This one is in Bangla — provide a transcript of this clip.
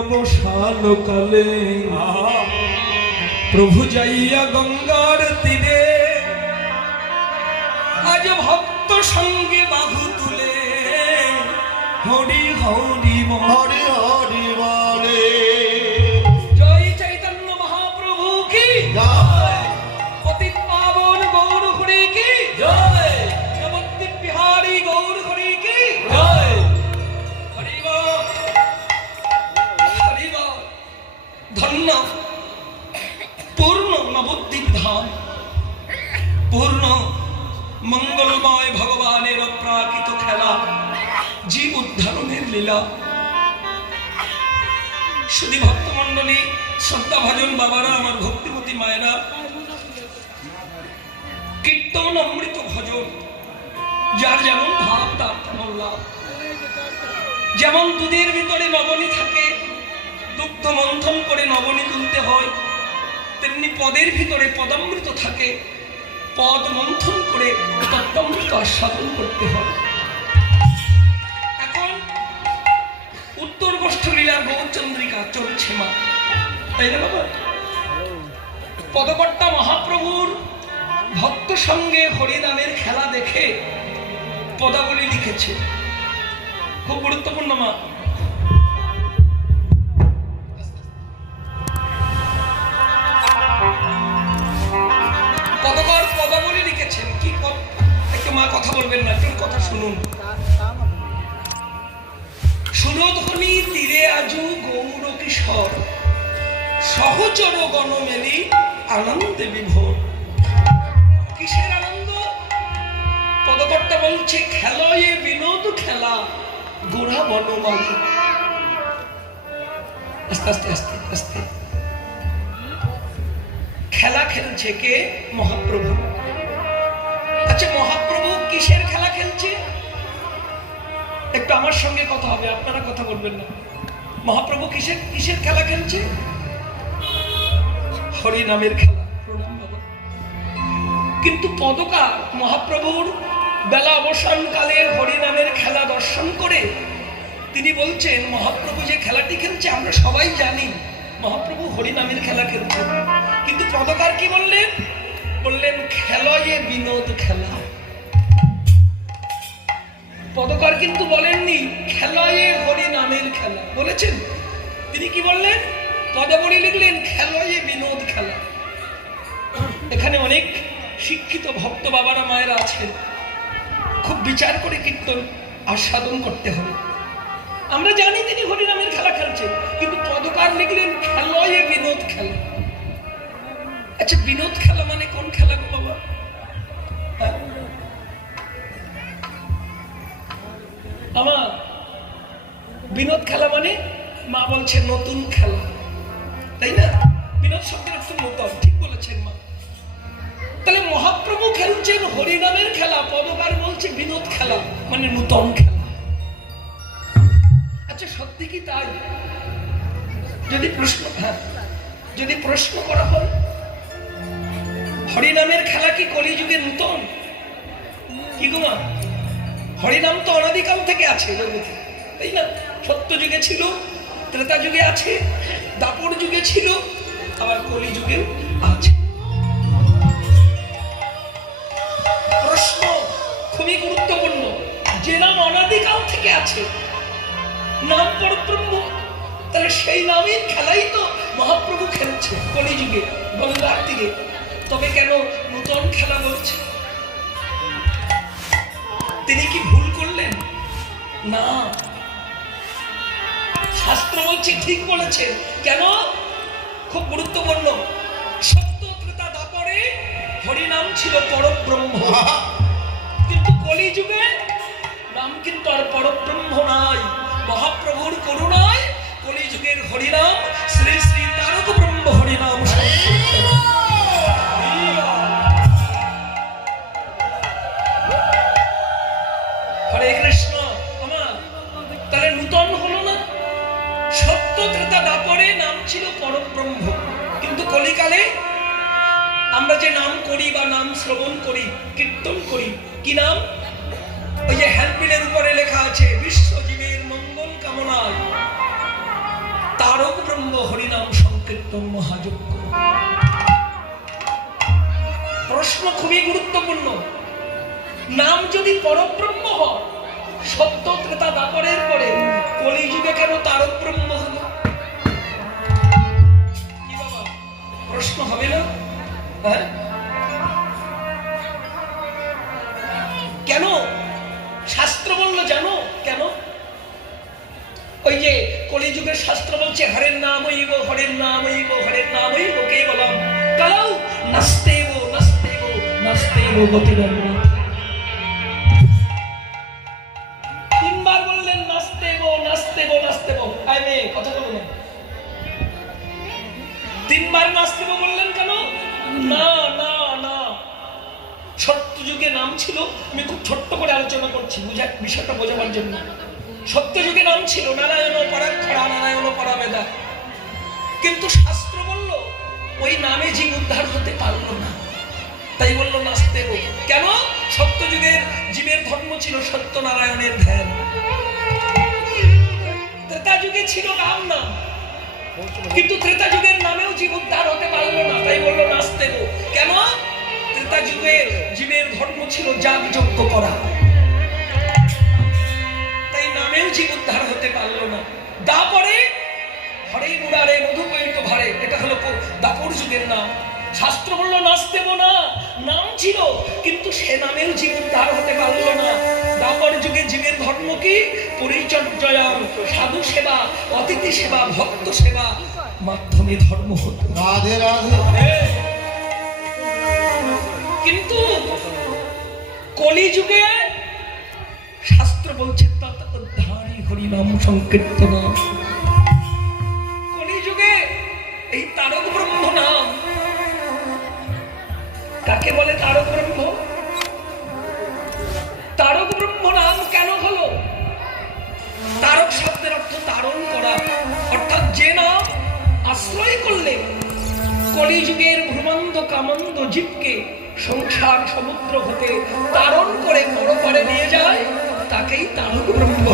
অবসান কালে প্রভু যাইয়া গঙ্গার তীরে আজ ভক্ত সঙ্গে বাহু তুলে। হরি হরি হরি ধন্য পূর্ণ নবদ্বীপ ধাম পূর্ণ মঙ্গলময় ভগবানের অপ্রাকৃত খেলা জীব উদ্ধারণের লীলা। শুধু ভক্তমণ্ডলী শ্রদ্ধা ভাজন বাবারা, আমার ভক্তিমতী মায়েরা, কীর্তন অমৃত ভজন, যার যেমন ভাব, তার যেমন দুধের ভিতরে নবনী থাকে দুগ্ধ মন্থন করে নবনী তুলতে হয়। তেমনি পদের ভিতরে পদামৃত থাকে। পদ মন্থন করে তত্ত্বামৃত আস্বাদন করতে হয়। এখন উত্তর গোষ্ঠলীলার গৌরচন্দ্রিকা চলছে মা। তাই না বাবা? পদকর্তা মহাপ্রভুর ভক্ত সঙ্গে হরিনামের খেলা দেখে পদাবলী লিখেছে। খুব গুরুত্বপূর্ণ মা। মা কথা বলবেন না, একটু কথা শুনুন। সুরধ্বনি তীরে আজু গৌর কিশোর, সহচর গণ মেলি আনন্দে বিভোর। কিসের আনন্দ? পদকর্তা বলছে, খেলয়ে বিনোদ খেলা গোড়া বনমালী। আস্তে আস্তে আস্তে আস্তে। খেলা খেলছে কে? মহাপ্রভু। একটু আমার সঙ্গে কথা হবে, আপনারা কথা বলবেন না। মহাপ্রভু কিসের কিসের খেলা খেলছে? হরি নামের খেলা কিন্তু পদকার মহাপ্রভুর বেলা অবসান কালে হরি নামের খেলা দর্শন করে তিনি বলছেন, মহাপ্রভু যে খেলাটি খেলছে, আমরা সবাই জানি মহাপ্রভু হরি নামের খেলা খেলছেন। কিন্তু পদকার কি বললেন? বললেন, খেলয়ে বিনোদ খেলা। পদকার কিন্তু বলেননি, খেলয়ে হরি নামের খেলা। বলেছেন? তিনি কি বললেন? পদাবলী লিখলেন, খেলয়ে বিনোদ খেলা। এখানে অনেক শিক্ষিত ভক্ত বাবারা, মায়েরা আছেন খুব বিচার করে কীর্তন আস্বাদন করতে হবে। আমরা জানি তিনি হরিনামের খেলা খেলছেন, কিন্তু পদকার লিখলেন, খেলয়ে বিনোদ খেলা। আচ্ছা বিনোদ খেলা মানে কোন খেলা? বিনোদ খেলা মানে মা বলছে নতুন খেলা। তাই না? বিনোদ শব্দের অর্থ নতুন, ঠিক বলেছেন মা। তাহলে মহাপ্রভু খেলছেন হরিনামের খেলা পদকার বলছে বিনোদ খেলা মানে নূতন খেলা। আচ্ছা সত্যি কি তাই? যদি প্রশ্ন হ্যাঁ যদি প্রশ্ন করা হয়, হরিনামের খেলা কি কলিযুগে নূতন? কি গো মা? হরিনাম তো অনাদিকাল থেকে আছে জগতে তাই না? সত্য যুগে ছিল ত্রেতা যুগে আছে, দাপর যুগে ছিল, আবার কলি যুগেও আছে। প্রশ্ন খুবই গুরুত্বপূর্ণ। যে নাম অনাদিকাল থেকে আছে, নাম পরব্রহ্ম, তাহলে সেই নামের খেলাই তো মহাপ্রভু খেলছে কলিযুগে, গঙ্গার দিকে তবে কেন নূতন খেলা বলছে? তিনি কি ভুল করলেন? না শাস্ত্র বলছে ঠিক বলেছে। কেন? খুব গুরুত্বপূর্ণ। সত্য ত্রেতা দাপরে হরিনাম ছিল কিন্তু কলিযুগে নাম কিন্তু আর পরব্রহ্ম নাই। মহাপ্রভুর করুণায় কলিযুগের হরিনাম শ্রী শ্রী তারক ব্রহ্ম হরিনাম হরে কৃষ্ণ আমার তাহলে নূতন সত্য ত্রেতা দাপরে নাম ছিল পরব্রহ্ম কিন্তু কলিকালে আমরা যে নাম করি বা নাম শ্রবণ করি, কীর্তন করি, কি নাম? ওই যে হ্যান্ডবিলের উপরে লেখা আছে, বিশ্বজীবের মঙ্গল কামনায় তারক ব্রহ্ম হরিনাম সংকীর্তন মহাযজ্ঞ। প্রশ্ন খুবই গুরুত্বপূর্ণ। নাম যদি পরব্রহ্ম হয়, সত্য ত্রেতা দাপরের পরে কলিযুগে কেন তারক ব্রহ্ম হলো প্রশ্ন হবে না? হ্যাঁ? কেন? শাস্ত্র বলল, জানো কেন? ওই যে কলিযুগের শাস্ত্র বলছে, হরের নাম হইব, হরের নাম হইব, হরের নাম হইব, কে বলাম কালাও, নাস্তেব নাস্তেব নাস্তেব গতিরন্ন ছোট্ট করে আলোচনা করছি, বুঝা, বিষয়টা বোঝাবার জন্য। সত্য যুগে নাম ছিল, নারায়ণ পরাক্ষরা নারায়ণ পরাবেদা কিন্তু শাস্ত্র বলল, ওই নামে জীব উদ্ধার হতে পারল না। তাই বলল, নাস্তে কেন? সত্য যুগের জীবের ধর্ম ছিল সত্যনারায়ণের ধ্যান। ত্রেতা যুগে ছিল রাম নাম। কিন্তু ত্রেতা যুগের নামেও জীব উদ্ধার হতে পারল না। তাই বলল, নাস্তে কেন? ত্রেতা যুগের জীবের ধর্ম ছিল যাগ যজ্ঞ করা। তাই নামেও জীব উদ্ধার হতে পারল না। দাপরে হরে মুরারে মধুকৈত ভারে এটা হলো দাপর যুগের নাম। শাস্ত্র বলল নাচতেব না। নাম ছিল কিন্তু সে নামেও জীব উদ্ধার হতে পারল না। দাপর যুগে জীবের ধর্ম কি? পরিচর্যা সাধু সেবা অতিথি সেবা ভক্ত সেবা মাধ্যমে ধর্ম হতো। রাধে রাধে। কিন্তু কলিযুগে শাস্ত্র বলছে কলিযুগে এই তারক ব্রহ্ম নাম কাকে বলে তারক ব্রহ্ম তারক ব্রহ্ম নাম কেন হলো? তারক শব্দের অর্থ তারণ করা। অর্থাৎ যে নাম আশ্রয় করলে কলিযুগের ভ্রমন্দ কামন্দ জীবকে সংসার সমুদ্র হতে তারণ করে পরপারে নিয়ে যায়, তাকেই তারক ব্রহ্ম